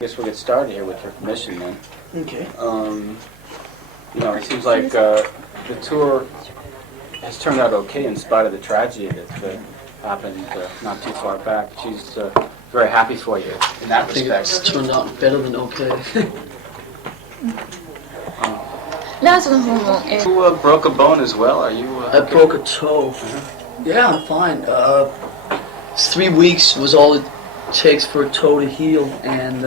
I guess we'll get started here with your permission then. Okay. It seems like the tour has turned out okay in spite of the tragedy that happened not too far back. She's very happy for you in that I think respect. it's turned out better than okay. You broke a bone as well. Are you? I broke a toe. Yeah, I'm fine. 3 weeks was all it takes for a toe to heal, and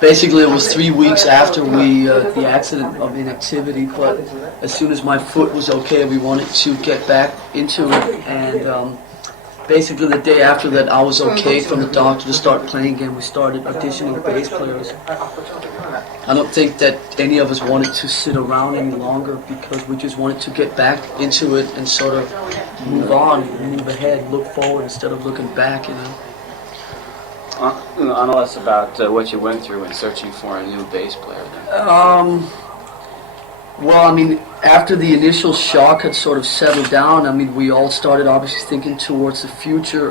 basically it was 3 weeks after the accident of inactivity. But as soon as my foot was okay, we wanted to get back into it, and basically the day after that I was okay from the doctor to start playing again. We started auditioning bass players. I don't think that any of us wanted to sit around any longer because we just wanted to get back into it and sort of move on, move ahead, look forward instead of looking back, On us about what you went through in searching for a new bass player then. Well, I mean, after the initial shock had sort of settled down, I mean, we all started obviously thinking towards the future.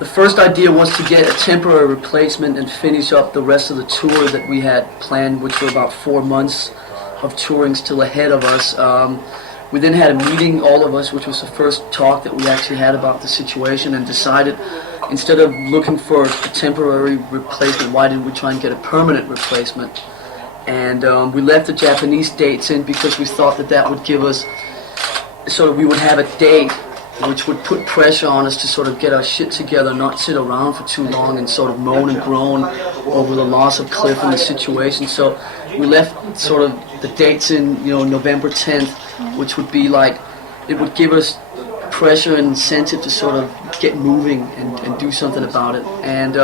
The first idea was to get a temporary replacement and finish up the rest of the tour that we had planned, which were about 4 months of touring still ahead of us. We then had a meeting, all of us, which was the first talk that we actually had about the situation, and decided instead of looking for a temporary replacement, why didn't we try and get a permanent replacement? And we left the Japanese dates in because we thought that that would give us, sort of, we would have a date which would put pressure on us to sort of get our shit together, not sit around for too long and sort of moan and groan over the loss of Cliff and the situation. So we left sort of the dates in, November 10th, which would be like, it would give us pressure and incentive to sort of get moving and do something about it. And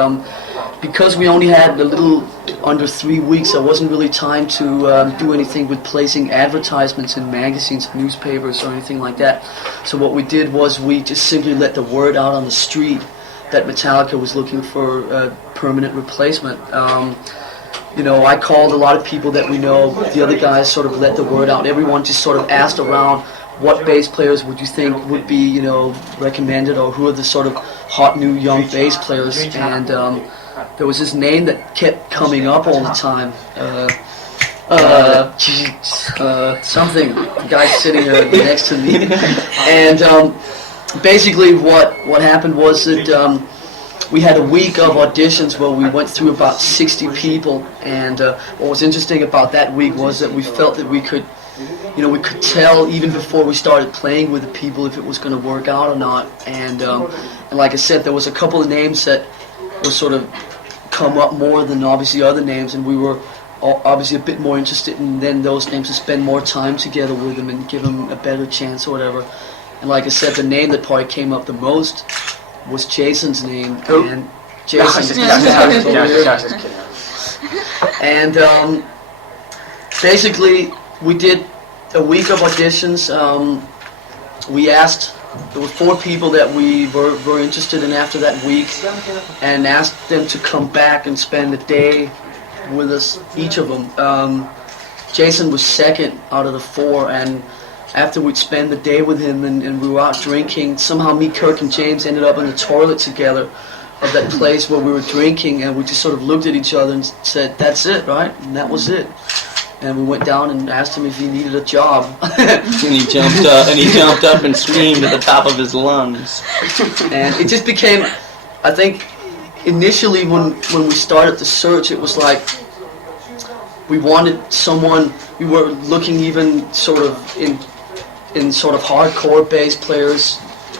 because we only had a little under 3 weeks, there wasn't really time to do anything with placing advertisements in magazines, newspapers, or anything like that. So what we did was we just simply let the word out on the street that Metallica was looking for a permanent replacement. I called a lot of people that we know. The other guys sort of let the word out. Everyone just sort of asked around, what bass players would you think would be, recommended, or who are the sort of hot new young bass players? And there was this name that kept coming up all the time. Something. The guy sitting here next to me. And basically what happened was that we had a week of auditions where we went through about 60 people. And what was interesting about that week was that we felt that we could tell even before we started playing with the people if it was going to work out or not. And like I said, there was a couple of names that were sort of come up more than obviously other names, and we were obviously a bit more interested in then those names to spend more time together with them and give them a better chance or whatever. And like I said, the name that probably came up the most was Jason's name. Who? And Jason. And basically, we did a week of auditions. There were 4 people that we were interested in after that week, and asked them to come back and spend a day with us, each of them. Jason was second out of the 4, and after we'd spend the day with him and we were out drinking, somehow me, Kirk, and James ended up in the toilet together of that place where we were drinking, and we just sort of looked at each other and said, "That's it, right?" And that was it. And we went down and asked him if he needed a job. And he jumped up and screamed at the top of his lungs. And it just became, I think, initially when we started the search, it was like we wanted someone. We were looking even sort of in sort of hardcore bass players.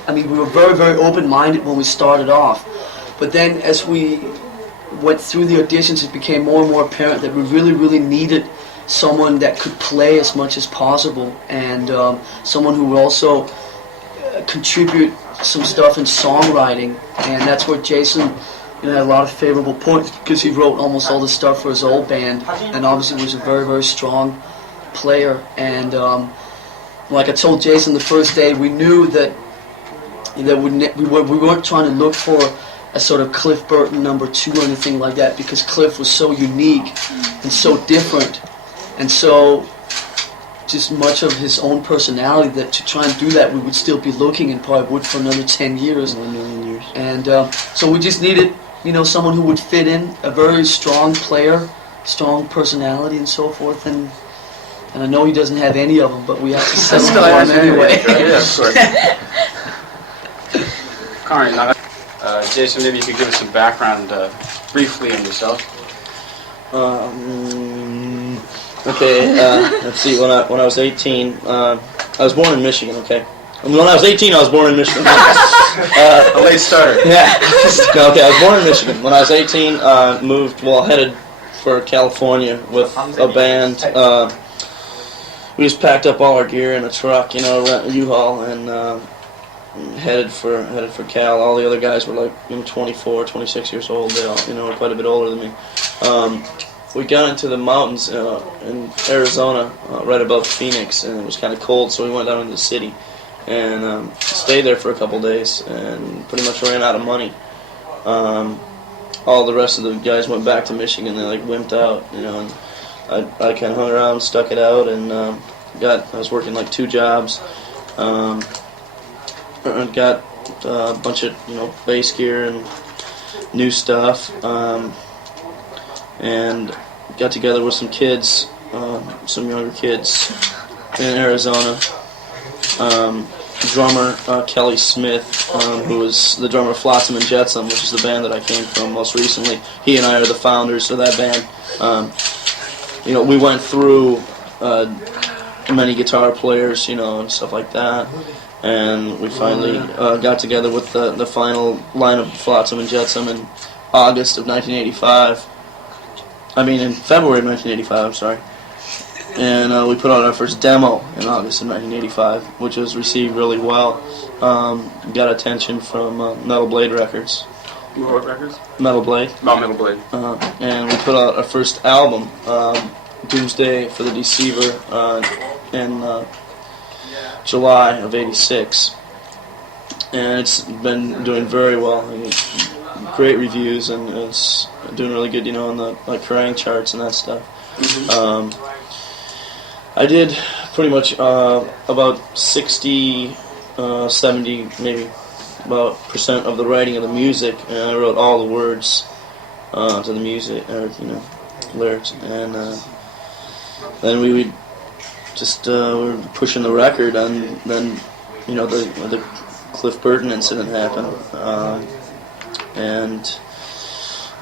I mean, we were very, very open-minded when we started off. But then as we went through the auditions, it became more and more apparent that we really, really needed someone that could play as much as possible, and someone who would also contribute some stuff in songwriting. And that's where Jason had a lot of favorable points, because he wrote almost all the stuff for his old band, and obviously was a very, very strong player. And like I told Jason the first day, we knew that we weren't trying to look for a sort of Cliff Burton #2 or anything like that, because Cliff was so unique and so different, and so just much of his own personality, that to try and do that, we would still be looking and probably would for another 10 years. And so we just needed someone who would fit in, a very strong player, strong personality, and so forth. And I know he doesn't have any of them, but we have to settle for him anyway. Yeah, of course. Connie, now, Jason, maybe you could give us some background briefly on yourself. Okay, let's see. When I was 18, I was born in Michigan. Okay, when I was 18, I was born in Michigan. A late starter. Yeah. Okay, I was born in Michigan. When I was 18, headed for California with a band. We just packed up all our gear in a truck, a U-Haul, and headed for Cal. All the other guys were like 24, 26 years old. They all, were quite a bit older than me. We got into the mountains in Arizona, right above Phoenix, and it was kind of cold, so we went down into the city and stayed there for a couple days, and pretty much ran out of money. All the rest of the guys went back to Michigan. They wimped out, and I kind of hung around, stuck it out, and I was working 2 jobs. And got a bunch of bass gear and new stuff, and got together with some kids, some younger kids in Arizona. Drummer Kelly Smith, who was the drummer of Flotsam and Jetsam, which is the band that I came from most recently. He and I are the founders of that band. We went through many guitar players, and stuff like that. And we finally got together with the final line of Flotsam and Jetsam in August of 1985. In February of 1985, I'm sorry. And we put out our first demo in August of 1985, which was received really well. Got attention from Metal Blade Records. What records? Metal Blade. Oh, Metal Blade. And we put out our first album, Doomsday for the Deceiver, in July of '86, and it's been doing very well. Great reviews, and it's doing really good, on the Kerrang charts and that stuff. I did pretty much about 60, 70, maybe about % of the writing of the music, and I wrote all the words to the music, or lyrics, and then we would. We were pushing the record, and then the Cliff Burton incident happened, and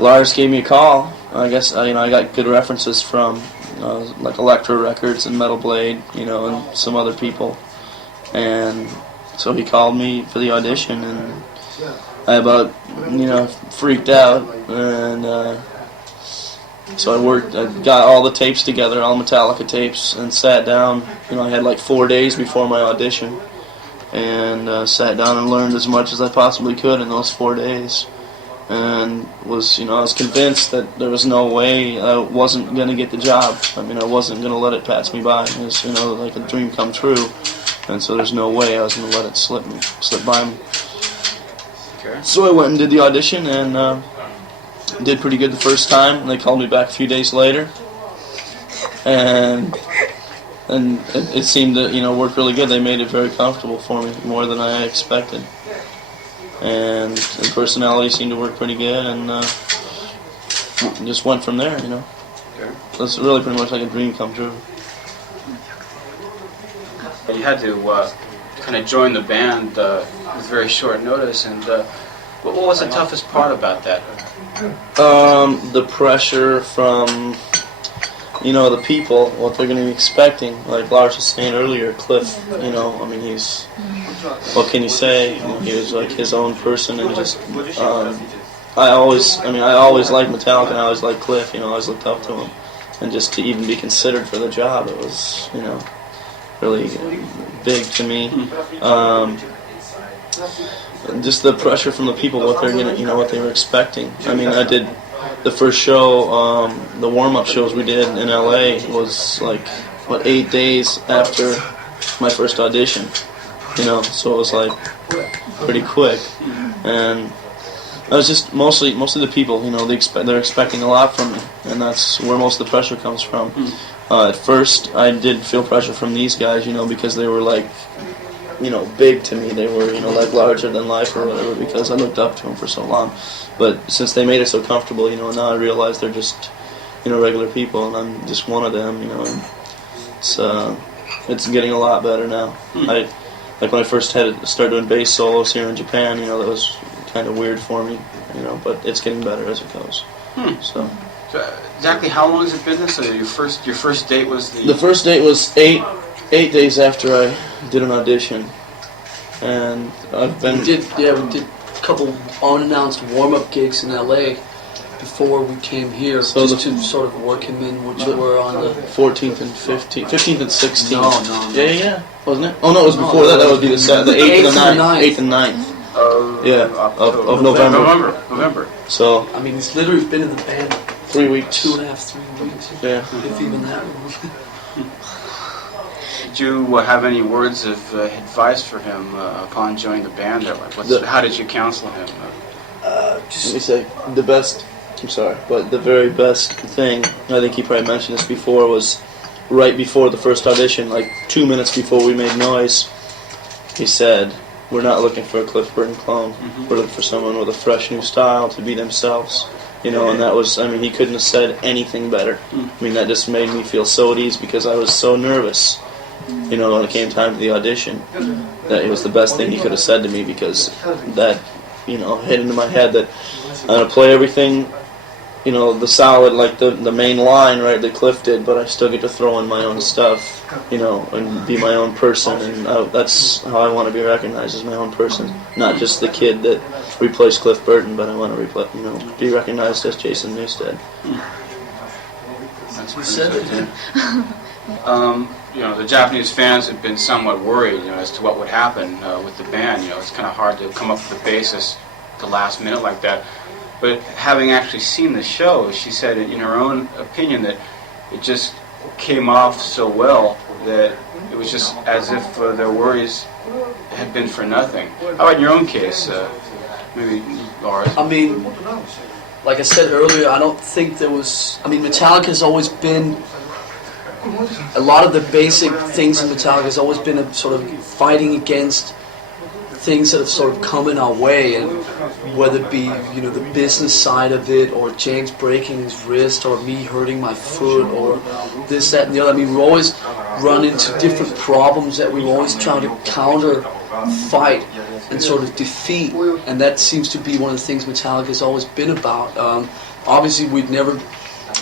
Lars gave me a call. I guess I got good references from Elektra Records and Metal Blade, and some other people, and so he called me for the audition, and I about freaked out, and so I got all the tapes together, all Metallica tapes, and sat down. I had 4 days before my audition, and sat down and learned as much as I possibly could in those 4 days. And I was convinced that there was no way I wasn't going to get the job. I wasn't going to let it pass me by. It was, like a dream come true. And so there's no way I was going to let it slip by me. Okay. So I went and did the audition, and did pretty good the first time. They called me back a few days later, and it seemed to work really good. They made it very comfortable for me, more than I expected, and the personality seemed to work pretty good, and just went from there. Okay. It's really pretty much like a dream come true. You had to kind of join the band with very short notice, and what was the toughest part about that? The pressure from, the people, what they're going to be expecting. Like Lars was saying earlier, Cliff, he's, what can you say? He was like his own person, and just, I always liked Metallica, and I always liked Cliff, I always looked up to him. And just to even be considered for the job, it was, really big to me. Just the pressure from the people, what they're gonna, what they were expecting. I did the first show, the warm-up shows we did in LA was 8 days after my first audition, so it was pretty quick, and I was just mostly the people, they're expecting a lot from me, and that's where most of the pressure comes from. At first, I did feel pressure from these guys, because they were big to me. They were, like larger than life or whatever, because I looked up to them for so long. But since they made it so comfortable, now I realize they're just, regular people, and I'm just one of them, and it's getting a lot better now. Like when I first started doing bass solos here in Japan, that was kind of weird for me, but it's getting better as it goes. So exactly how long has it been? So your first date was the first date was eight days after I did an audition, and I've been we did a couple unannounced warm-up gigs in LA before we came here, So just to sort of work him in, which were on the 14th and 15th and 16th. No. Yeah, wasn't it? Oh no, it was before that. That would be the 8th and the 9th. 8th and 9th. Of November. So I mean, he's literally been in the band 3 weeks. 2.5, 3 weeks. Yeah. If even that. Did you have any words of advice for him upon joining the band? Or how did you counsel him? Let me say the best. I'm sorry, but the very best thing, I think he probably mentioned this before, was right before the first audition, like 2 minutes before we made noise, he said, "We're not looking for a Cliff Burton clone. We're looking for someone with a fresh new style to be themselves." And that was, he couldn't have said anything better. That just made me feel so at ease, because I was so nervous, when it came time to the audition, that it was the best thing he could have said to me, because that, hit into my head that I'm going to play everything, the solid, like the main line, right, that Cliff did, but I still get to throw in my own stuff, and be my own person, and that's how I want to be recognized, as my own person, not just the kid that replaced Cliff Burton, but I want to be recognized as Jason Newsted. That's what said it. The Japanese fans have been somewhat worried, as to what would happen with the band. It's kind of hard to come up with a basis at the last minute like that. But having actually seen the show, she said in her own opinion that it just came off so well that it was just as if their worries had been for nothing. How about in your own case? Maybe Lars? Like I said earlier, I don't think there was... Metallica has always been... A lot of the basic things in Metallica has always been a sort of fighting against things that have sort of come in our way, and whether it be the business side of it, or James breaking his wrist, or me hurting my foot, or this, that, and the other. We always run into different problems that we always try to counter, fight, and sort of defeat, and that seems to be one of the things Metallica has always been about. Obviously, we'd never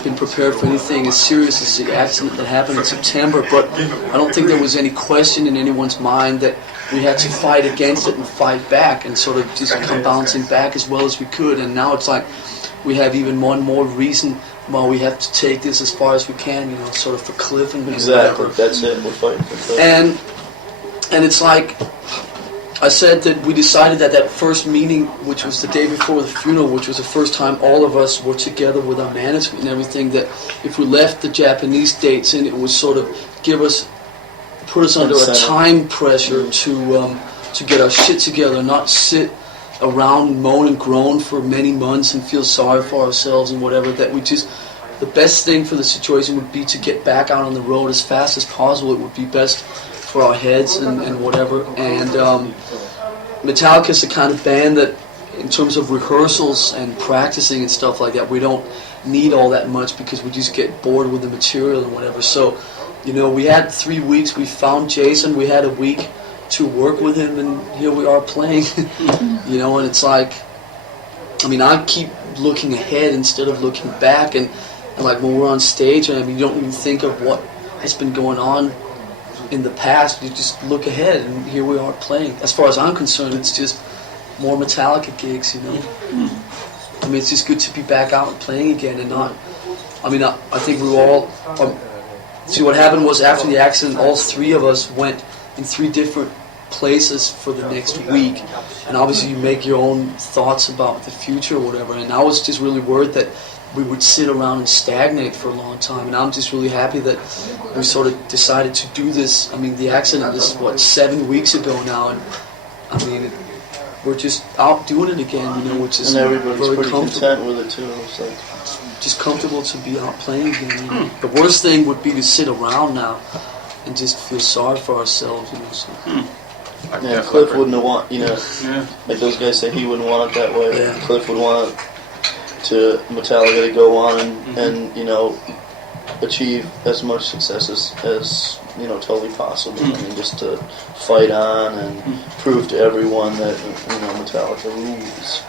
been prepared for anything as serious as the accident that happened in September, but I don't think there was any question in anyone's mind that we had to fight against it and fight back, and sort of just come bouncing back as well as we could. And now it's like we have even one more reason why we have to take this as far as we can, sort of for Cliff and exactly. whatever. That's it. We're fighting for Cliff. And it's like I said, that we decided that first meeting, which was the day before the funeral, which was the first time all of us were together with our management and everything, that if we left the Japanese dates in, it would sort of put us under a time pressure to get our shit together, not sit around and moan and groan for many months and feel sorry for ourselves and whatever. That the best thing for the situation would be to get back out on the road as fast as possible. It would be best for our heads and whatever. And Metallica is the kind of band that, in terms of rehearsals and practicing and stuff like that, we don't need all that much, because we just get bored with the material and whatever. So, we had 3 weeks. We found Jason. We had a week to work with him, and here we are playing. And it's like, I keep looking ahead instead of looking back, and like when we're on stage, you don't even think of what has been going on in the past. You just look ahead, and here we are playing. As far as I'm concerned, it's just more Metallica gigs, it's just good to be back out and playing again, and not... I think we were all... see, what happened was, after the accident, all three of us went in 3 different places for the next week, and obviously you make your own thoughts about the future or whatever, and I was just really worried that we would sit around and stagnate for a long time, and I'm just really happy that we sort of decided to do this. The accident is, 7 weeks ago now, and we're just out doing it again, which is and everybody's very pretty comfortable. content with it too. It's like just comfortable to be out playing again. The worst thing would be to sit around now and just feel sorry for ourselves. So. Like Yeah, Def Cliff Leppard. wouldn't have want, Yeah. like those guys say he wouldn't want it that way. Yeah. Cliff would want to Metallica to go on and achieve as much success as totally possible. I mean, just to fight on and prove to everyone that Metallica rules.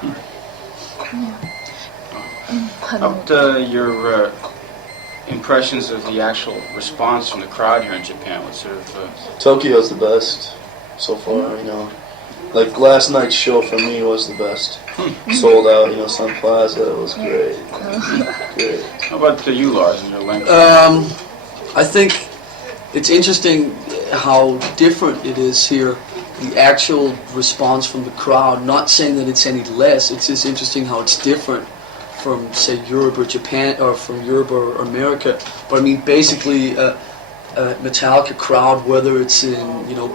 About your impressions of the actual response from the crowd here in Japan, what sort of... Tokyo's the best so far. Like last night's show for me was the best. Sold out, Sun Plaza. It was great. Great. How about you, Lars, and your length? I think it's interesting how different it is here. The actual response from the crowd. Not saying that it's any less. It's just interesting how it's different from, say, Europe or Japan, or from Europe or America. But I mean, basically, a Metallica crowd, whether it's in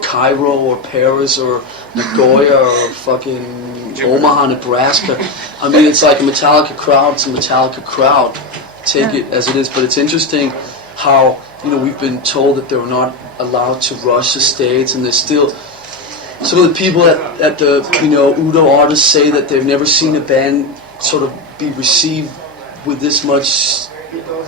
Cairo or Paris or Nagoya or fucking Omaha, Nebraska. I mean, it's like a Metallica crowd. It's a Metallica crowd. Take it as it is. But it's interesting how we've been told that they're not allowed to rush the stage, and there's still some of the people at the Udo artists say that they've never seen a band sort of be received with this much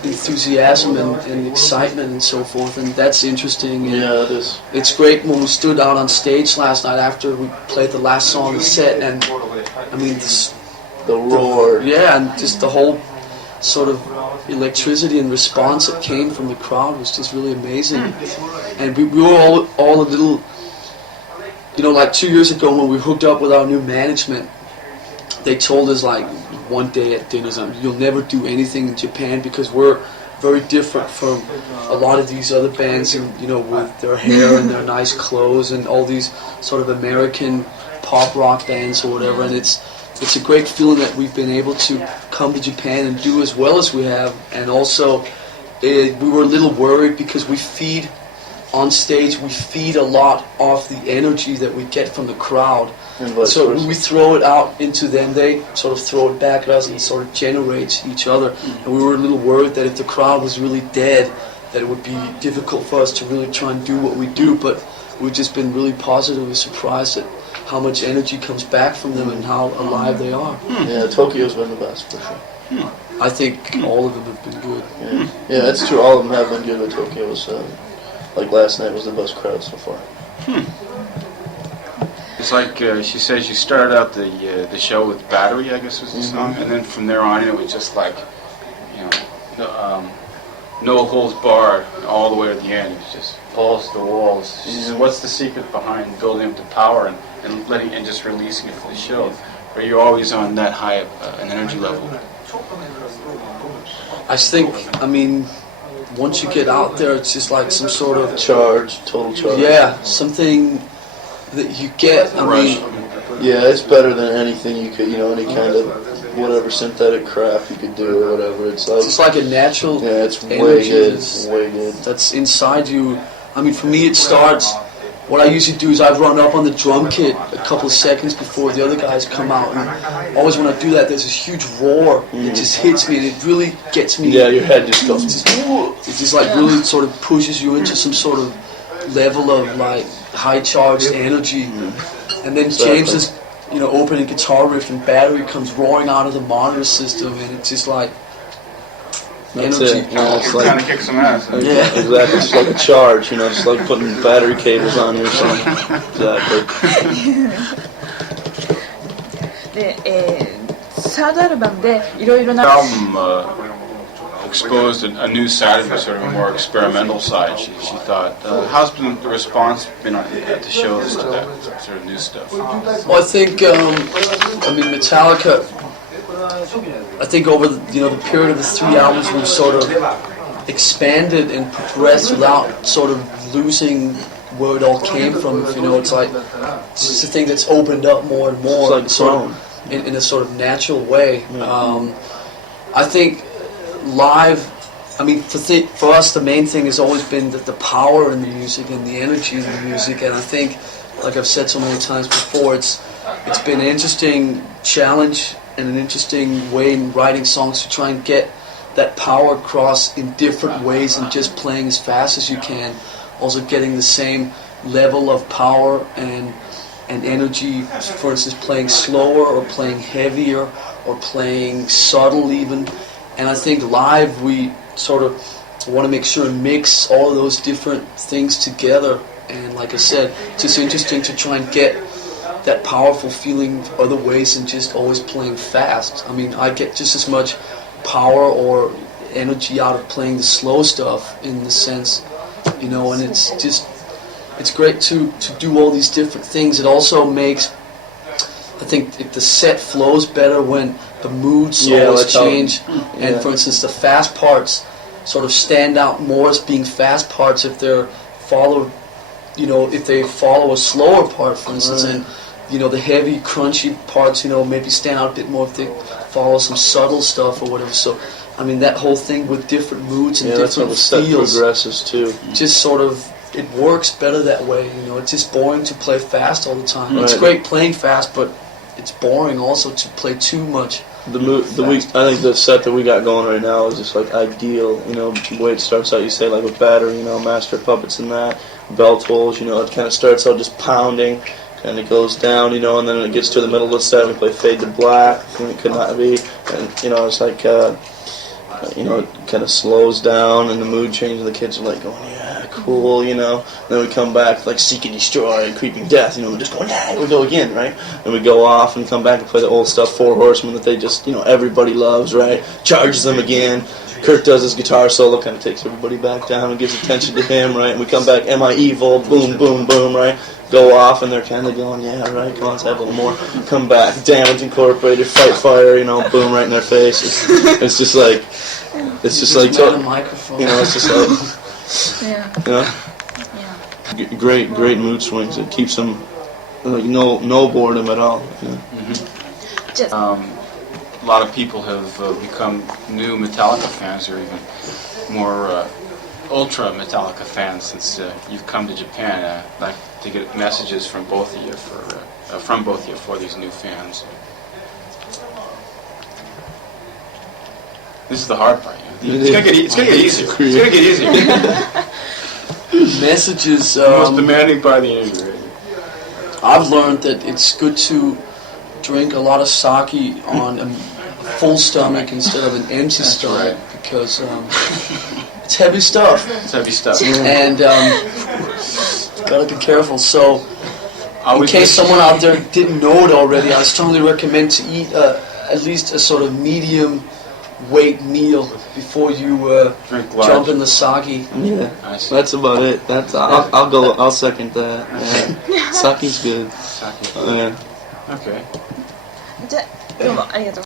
enthusiasm and excitement and so forth, and that's interesting. And Yeah, it is. it's great when we stood out on stage last night after we played the last song of the set, and I mean, The roar. yeah, and just the whole sort of electricity and response that came from the crowd was just really amazing. And we were all a little, like 2 years ago when we hooked up with our new management, they told us like one day at dinner, you'll never do anything in Japan because we're very different from a lot of these other bands, and with their hair and their nice clothes and all these sort of American pop rock bands or whatever. And it's a great feeling that we've been able to come to Japan and do as well as we have. And also, we were a little worried because we feed on stage. We feed a lot off the energy that we get from the crowd. So we throw it out into them, they sort of throw it back at us, and it sort of generates each other. And we were a little worried that if the crowd was really dead, that it would be difficult for us to really try and do what we do. But we've just been really positively surprised at how much energy comes back from them and how alive they are. Yeah, Tokyo's been the best for sure. I think all of them have been good. Yeah, that's true. All of them have been good, but Tokyo was like last night was the best crowd so far. It's like she says you started out the show with Battery, I guess was the song, and then from there on it was just like, no holds barred all the way to the end. It was just balls to the walls. She says, what's the secret behind building up the power and letting and just releasing it for the show? Are you always on that high an energy level? I think, once you get out there, it's just like some sort of Total charge. yeah, something that you get. Yeah, it's better than anything you could, any kind of whatever synthetic crap you could do or whatever. It's like a natural yeah, it's way energy good. Way good. that's inside you. For me, it starts. What I usually do is I run up on the drum kit a couple of seconds before the other guys come out, and always when I do that, there's this huge roar that just hits me, and it really gets me. Yeah, your head just goes. It just like really sort of pushes you into some sort of level of like high charged energy, and then James's opening guitar riff and Battery comes roaring out of the monitor system, and it's just like That's energy. it. Yeah, it's Trying like to kick some ass. Huh? Yeah. exactly. It's like a charge. It's like putting battery cables on you or something. Exactly. で、サードアルバムでいろいろな Album exposed a new side of her, sort of a more experimental side. She thought, how's been the response been at the shows to that sort of new stuff? Well, I think Metallica. I think over the period of the 3 albums, we've sort of expanded and progressed without sort of losing where it all came from. It's like it's just a thing that's opened up more and more, It's like grown. in a sort of natural way. I think live. For us, the main thing has always been that the power in the music and the energy in the music, and I think, like I've said so many times before, it's been an interesting challenge and an interesting way in writing songs to try and get that power across in different ways and just playing as fast as you can, also getting the same level of power and and energy, for instance, playing slower or playing heavier or playing subtle even. And I think live we sort of want to make sure and mix all of those different things together. And like I said, it's just interesting to try and get that powerful feeling other ways than just always playing fast. I mean, I get just as much power or energy out of playing the slow stuff in the sense, you know, and it's great to do all these different things. It also makes, I think, if the set flows better when the moods always change. And for instance, the fast parts sort of stand out more as being fast parts if they're followed, you know, if they follow a slower part, for instance, and, you know, the heavy, crunchy parts, you know, maybe stand out a bit more if they follow some subtle stuff or whatever. So, I mean, that whole thing with different moods and different that's how the feels set progresses too. just sort of, it works better that way, you know. It's just boring to play fast all the time. Right. It's great playing fast, but it's boring also to play too much. I think the set that we got going right now is just like ideal, you know, the way it starts out, you say, like with battery, you know, master puppets and that, bell tolls, you know, it kind of starts out just pounding, kind of goes down, you know, and then it gets to the middle of the set, we play Fade to Black, and it could not be, and, you know, it's like, you know, it kind of slows down, and the mood changes, and the kids are like going, yeah, cool, you know, and then we come back, like Seek and Destroy, Creeping Death, you know, we're just going, yeah, we go again, right, and we go off and come back and play the old stuff, Four Horsemen, that they just, you know, everybody loves, right, charges them again, Kirk does his guitar solo, kind of takes everybody back down and gives attention to him, right, and we come back, Am I Evil, boom, boom, boom, right, go off, and they're kind of going, yeah, right, come on, let's have a little more, come back, Damage Incorporated, Fight Fire, you know, boom, right in their face, it's just like, a microphone. you know, it's just like, you know, great mood swings, it keeps them, like, no boredom at all, you know? Just A lot of people have become new Metallica fans, or even more ultra Metallica fans since you've come to Japan. I'd like to get messages from both of you for these new fans. This is the hard part. It's gonna get easier. It's gonna get easier. Messages. The most demanding part of the interview. I've learned that it's good to drink a lot of sake on a full stomach instead of an empty stomach, because it's heavy stuff. It's heavy stuff. And gotta be careful. So, in case someone out there didn't know it already, I strongly recommend to eat at least a sort of medium weight meal before you jump in the sake. Yeah, that's about it. I'll second that. Yeah. Sake's good. Sake. Yeah. Okay. じゃあどうもありがとう